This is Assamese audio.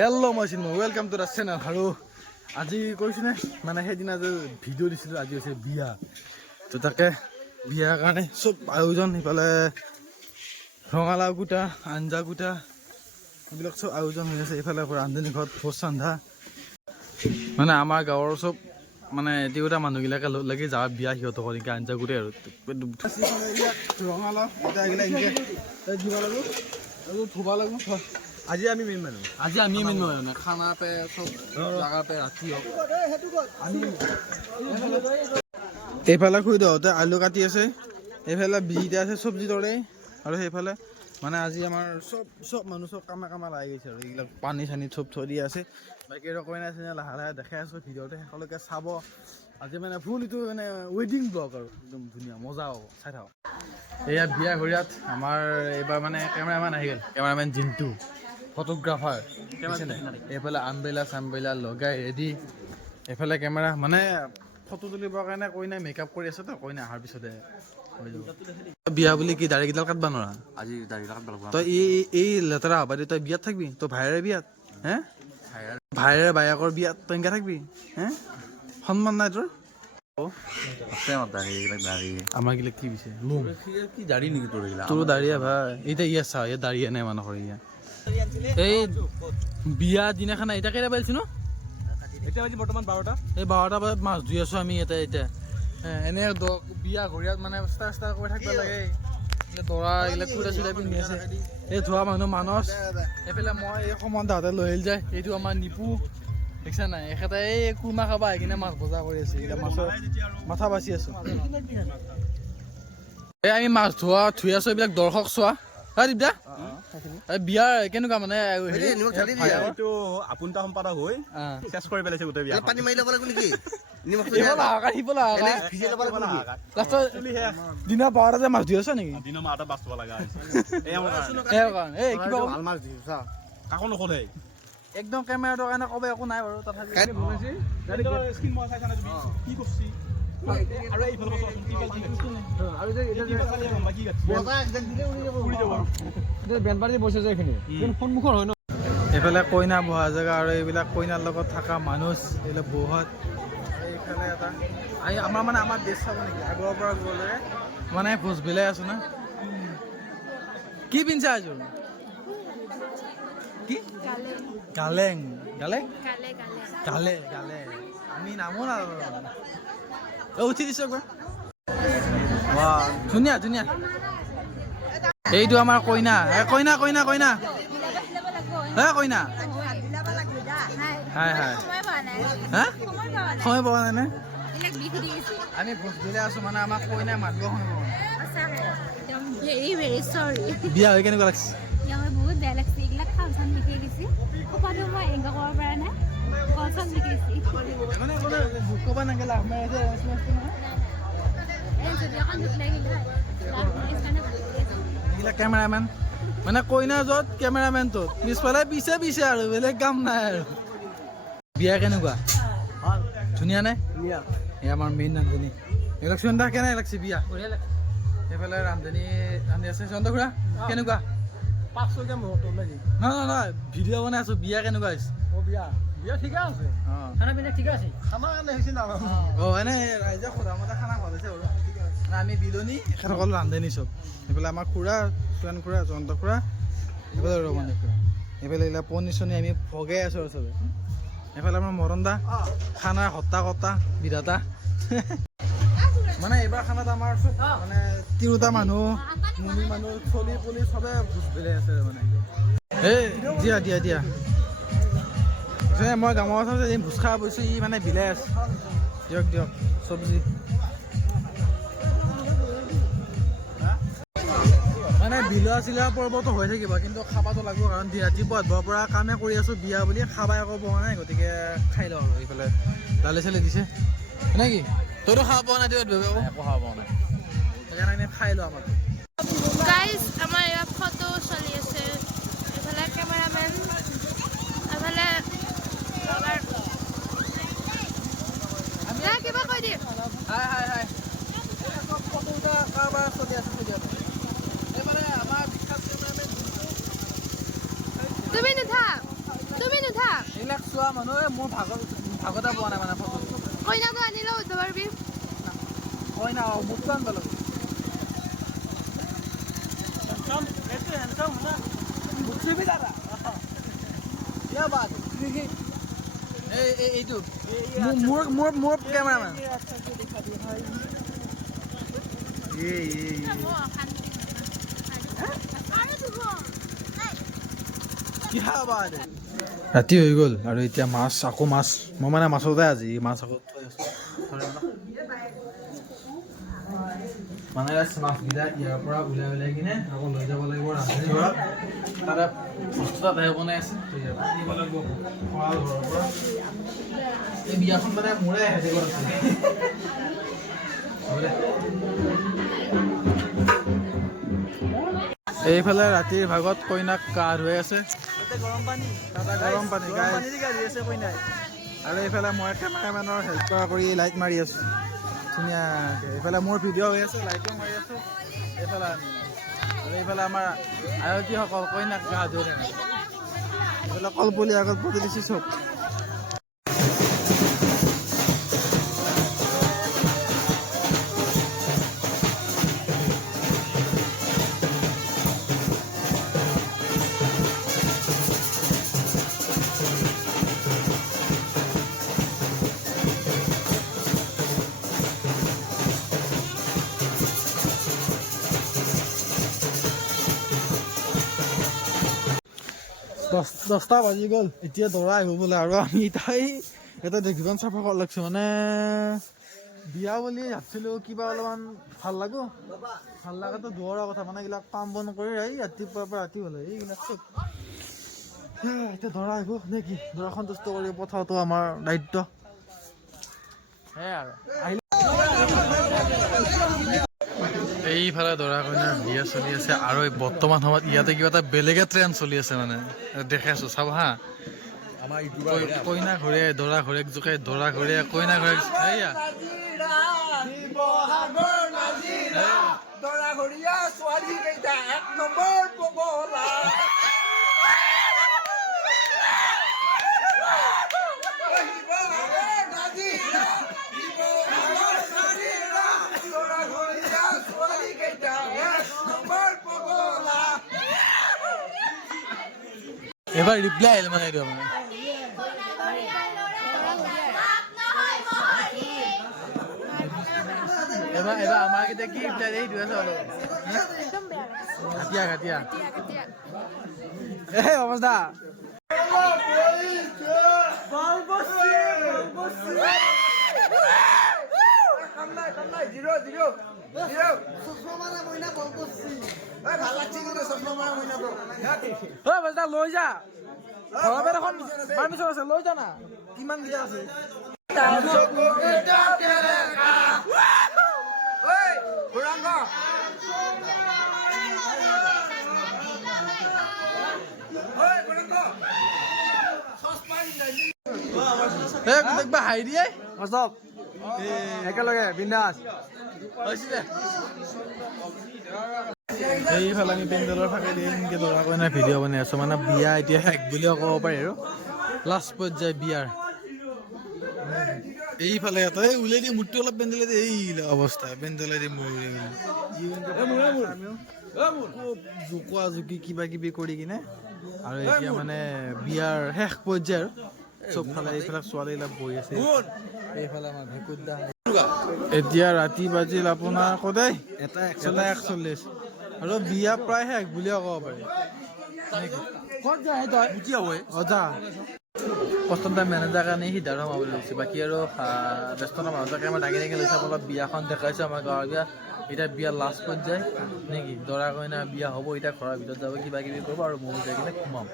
হেল্ল' মই Chinmoy, welcome to the channel. আৰু আজি কৈছোনে মানে সেইদিনা যে ভিডিঅ' দিছিলোঁ, আজি হৈছে বিয়া। তো তাকে বিয়াৰ কাৰণে চব আয়োজন, সিফালে ৰঙালাও গোটা, আঞ্জা গোটা, এইবিলাক চব আয়োজন হৈ আছে। এইফালে ৰান্ধনী ঘৰত ভোজ ৰান্ধা, মানে আমাৰ গাঁৱৰ চব মানে তিৰোতা মানুহবিলাকে লগ লাগি যাৰ বিয়া সিহঁতক এনেকৈ আঞ্জা গোটেই আৰু ৰঙালাও দিব লাগিব আৰু ধুব লাগিব। আজি আমি মেইন মানুহ, খানা পে চব জাগা পে ৰাতি হওক। এইফালে খুই দিওঁতে আলু কাটি আছে, এইফালে বিজিতে আছে চব্জি তৰে, আৰু সেইফালে মানে আজি আমাৰ চব মানুহ চব কামে লাগি গৈছে আৰু এইবিলাক পানী চানী চব থৈ দি আছে। বাকী আৰু কইনা চইনা লাহে লাহে দেখাই আছোঁ ভিডিঅ'তে, সকলোকে চাব। আজি মানে ফুল এইটো মানে ৱেডিং ব্লগ আৰু একদম ধুনীয়া মজা হ'ব, চাই থাকক। এয়া বিয়া ঘৰীয়াত আমাৰ এইবাৰ মানে কেমেৰামেন আহি গ'ল, কেমেৰামেন জিন্তু, ফটোগ্ৰাফাৰ। এইফালে আমবেলা চামবেলা লগাই ৰেডি, এইফালে কেমেৰা মানে ফটো তুলিবৰ কাৰণে কইনাই মেকআপ কৰি আছে। তো কইনা অহাৰ পিছতে হৈ যাব। বিয়া বুলি কি দাড়িকেইডাল কাটবা নোৱাৰা? আজি দাড়িটা কাটব লাগব। তই এই লেতেৰা হবা দি তই বিয়াত থাকবি? তই ভাইৰে বিয়াত হে ভাইৰে বায়েকৰ বিয়াত তই এনেকৈ থাকবি হে? সন্মান নাই তোৰ? আমাৰ গিলা কি পিছে কি দাড়ি নেকি তোৰ এইগিলা? তোৰ দাড়িয়ে ভাই, এতিয়া ইয়া চা ইয়া দাড়িয়ে নাই মানুহৰ। ইয়া এই বিয়া দিনাখন এতিয়া কেইটা বাজিছে ন? এতিয়া বাজি বৰ্তমান 12টা। এই 12টা বজাত মাছ ধুই আছোঁ আমি এতিয়া এনে বিয়া ঘৰীয়াত মানে ষ্টাৰ কৰি থাকিব লাগে। দৰা এইবিলাক কুৰ্তা চুৰ্তা পিন্ধি আছে, এই ধোৱা মানুহ মানস। এইফালে মই এই সমান তাহাঁতে লৈ আহিল যায়, এইটো আমাৰ নিপু, দেখিছা নাই? এখেতে এই কুৰ্মা খাবা আহি কিনে মাছ বজাৰ কৰি আছে। এতিয়া মাছৰ মাথা বাচি আছোঁ। এই আমি মাছ ধুই আছোঁ, এইবিলাক দৰ্শক চোৱা। দিবদা বিয়াৰ কেনেকুৱা মানে আপোনটা সম্পাদক হৈ চেছ কৰি পেলাইছে গোটেই বিয়া। পানী মাৰি ল'ব লাগিব নেকি? দিনা 12টা মাছ ধুই আছা নেকি? দিনৰ মাহত বাচব লগা কাকো নকলে একদম কেমেৰাটোৰ কাৰণে ক'ব একো নাই বাৰু। এইফালে কইনা বহা জেগা আৰু এইবিলাক কইনাৰ লগত থকা মানুহ, এইবিলাক বহাত। এইফালে এটা আমাৰ মানে আমাৰ দেশ চাব নেকি আগৰ পৰা গ'লে মানে ভোজ বিলাই আছো না। কি পিন্ধছা আছো? কি গালেং গালে গালে গালে আমি নামো না উঠি দিছো একবাৰ। ধুনীয়া ধুনীয়া। এইটো আমাৰ কইনা, কইনা কইনা কইনা হে কইনা। হাই হাই হা সময় পোৱা নাই নে? আমি ভোজ বিলাই আছো মানে আমাক কইনাই মাতিব বিয়া হৈ কেনেকুৱা লাগছে? বহুত বেয়া লাগছে, এইবিলাক খাল চান লিখি গৈছে। কপাটো মই এনেকুৱা কৰিব পৰা নাই, কল চান লিখি ক'বা নাগে লাভ মাৰি আছে এইবিলাক কেমেৰামেন মানে কইনা য'ত কেমেৰামেন ত'ত, পিছফালে পিছে পিছে আৰু বেলেগ কাম নাই আৰু। বিয়া কেনেকুৱা? ধুনীয়া নে? এই আমাৰ মেইন ৰান্ধনী। এইবিলাক চন্দা কেনে লাগছে বিয়া? সেইফালে ৰান্ধনী ৰান্ধি আছে। চন্দ্ৰ খুৰা কেনেকুৱা? 500 গ্ৰাম নহয় ভিডিঅ' বনাই আছো। বিয়া কেনেকুৱা হৈছে? বিয়া ঠিকে আছে, খানা পিনা ঠিকে আছে। খানা কাৰণে হৈছে না এনে ৰাইজে সোধা মতে খানা ভাল হৈছে বাৰু। আমি বিলনী এখেতসকল ৰান্ধনী চব। এইফালে আমাৰ খুৰা চুৰেণ খুৰা, জয়ন্ত খুৰা, এইফালে ৰমণী খুৰা, এইফালে এইবিলাক পনীৰ চনী আমি ভগাই আছোঁ আৰু চবে। এইফালে আমাৰ মৰণ দা, খানা হতা কটা বিধাতা। মানে এইবাৰ খানাত আমাৰ চব মানে তিৰোতা মানুহ, মুনি মানুহ, চলি পলি চবে ভোজ বিলাই আছে মানে। এই দিয়া দিয়া দিয়া মই গাঁৱৰ ওচৰত ভোজ খাব গৈছোঁ, ই মানে বিলাই আছে। দিয়ক দিয়ক চব্জি। মানে বিলোৱা চিলোৱা পৰ্বতো হৈ থাকিব, কিন্তু খাবতো লাগিব, কাৰণ ৰাতিপুৱা ধোৱাৰ পৰা কামে কৰি আছোঁ বিয়া বুলি, খাবাই একো পোৱা নাই, গতিকে খাই লওঁ আৰু। এইফালে দালি চালি দিছে নে কি? তইতো খাব পোৱা নাই? একো খাব পোৱা নাই, সেইকাৰণে আমি খাই লওঁ। আমাৰ গাইজ আমাৰ ইয়াত ফটো চলি আছে। এইফালে কেমেৰামেন, এইফালে কিবা কৈ দিম। ফটো কাৰোবাৰ চলি আছে। এইফালে আমাৰ বিখ্যাত কেমেৰামেন তুমি নুঠা, তুমি নুঠা। চোৱা মানুহে মোৰ ভাগতে পোৱা নাই মানে ফটো কইনাটো আনিলেও উঠিব পাৰিবি কইনা মুখটো আনিব লাগিব मुझसे भी ज्यादा क्या बात है এইটো মোৰ কেমেৰামেন ৰাতি হৈ গ'ল আৰু এতিয়া মাছ আকৌ মাছ মই মানে মাছতে আজি মাছ আকৌ থৈ আছো মানে মাছকেইটা ইয়াৰ পৰা উলিয়াই কিনে আকৌ লৈ যাব লাগিব ৰান্ধনি ঘৰত তাতে বস্তু তাতে বনাই আছে এই বিয়াখন মানে মোৰে হেঁচি আছে এইফালে ৰাতিৰ ভাগত কইনাক গা ধুৱাই আছে গৰম পানী আৰু এইফালে মই কেমেৰামেনৰ হেল্প কৰি লাইট মাৰি আছো ধুনীয়াকৈ এইফালে মোৰ ভিডিঅ' হৈ আছে লাইটো মাৰি আছো এইফালে আমি আৰু এইফালে আমাৰ আয়তীসকল কইনাক গা ধুৱাই থাকে এইফালে কলপুলি আগত পুতি দিছো চব দহটা বাজি গ'ল এতিয়া দৰা আহিব বোলে আৰু আমি তাই এটা দেখিবান চাফা কৰা লাগছো মানে বিয়া বুলি ভাবছিলো কিবা অলপমান ভাল লাগো ভাল লগাটো দূৰৰ কথা মানে এইবিলাক কাম বন কৰি আহি ৰাতিপুৱাৰ পৰা ৰাতি হ'লে এইবিলাক চব এতিয়া দৰা আহিব নে কি দৰা সন্তুষ্ট কৰি পঠাওঁটো আমাৰ দায়িত্ব সেয়াই আৰু এইফালে দৰা কইনাৰ বিয়া চলি আছে আৰু বৰ্তমান সময়ত ইয়াতে কিবা এটা বেলেগে ট্ৰেণ্ড চলি আছে মানে দেখাইছো চাব হা আমাৰ কইনা ঘৰে দৰা ঘৰে জোকাই দৰা ঘৰে কইনা ঘৰে এইয়া এবাৰ ৰিপ্লাই আহিল মানে এইটো মানে এবাৰ আমাৰ কেতিয়া কি ৰিপ্লাই এইটো আছে অলপ ঘাটিয়া এই অৱস্থা লৈ যা ঘৰৰ এখন পাৰ্মিশ্যন আছে লৈ যা না কিমান কেইটা আছে দেখবা হাই দিয়ে একেলগে বিন্দাস এইফালে আমি পেণ্ডেলৰ ফাঁকেদি এনেকৈ দৰা কইনাৰ ভিডিঅ' বনাই আছোঁ মানে বিয়া এতিয়া শেষ বুলিও ক'ব পাৰি আৰু লাষ্ট পৰ্যায় বিয়াৰ এইফালে এটা এই উলিয়াই দিয়ে মূৰটো অলপ পেণ্ডেলে দিয়ে এই অৱস্থা পেণ্ডেলে দিয়ে জোকোৱা জোকি কিবা কিবি কৰি কিনে আৰু এতিয়া মানে বিয়াৰ শেষ পৰ্যায় আৰু চবফালে এইফালে ছোৱালীবিলাক বহি আছে এইফালে আমাৰ ভেকুদা এতিয়া ৰাতি বাজিল আপোনাৰ সদায় এটা 41 আৰু বিয়া প্ৰায় শেষ বুলিও ক'ব পাৰি ক'ত যায় তই কি হ'ব অজা কষ্টটা মেনেজাৰ কাৰণে সিদ্ধাৰ সোমাবলৈ লৈছে বাকী আৰু ব্যস্ততা মানুহটাকে আমাৰ দাঙি দাঙি লৈছে অলপ বিয়াখন দেখাইছে আমাৰ গাঁৱৰ বিয়া এতিয়া বিয়া লাষ্ট পৰ্যায় নেকি দৰা কইনা বিয়া হ'ব এতিয়া ঘৰৰ ভিতৰত যাব কিবা কিবি কৰিব আৰু মই যাই কিনে সোমাম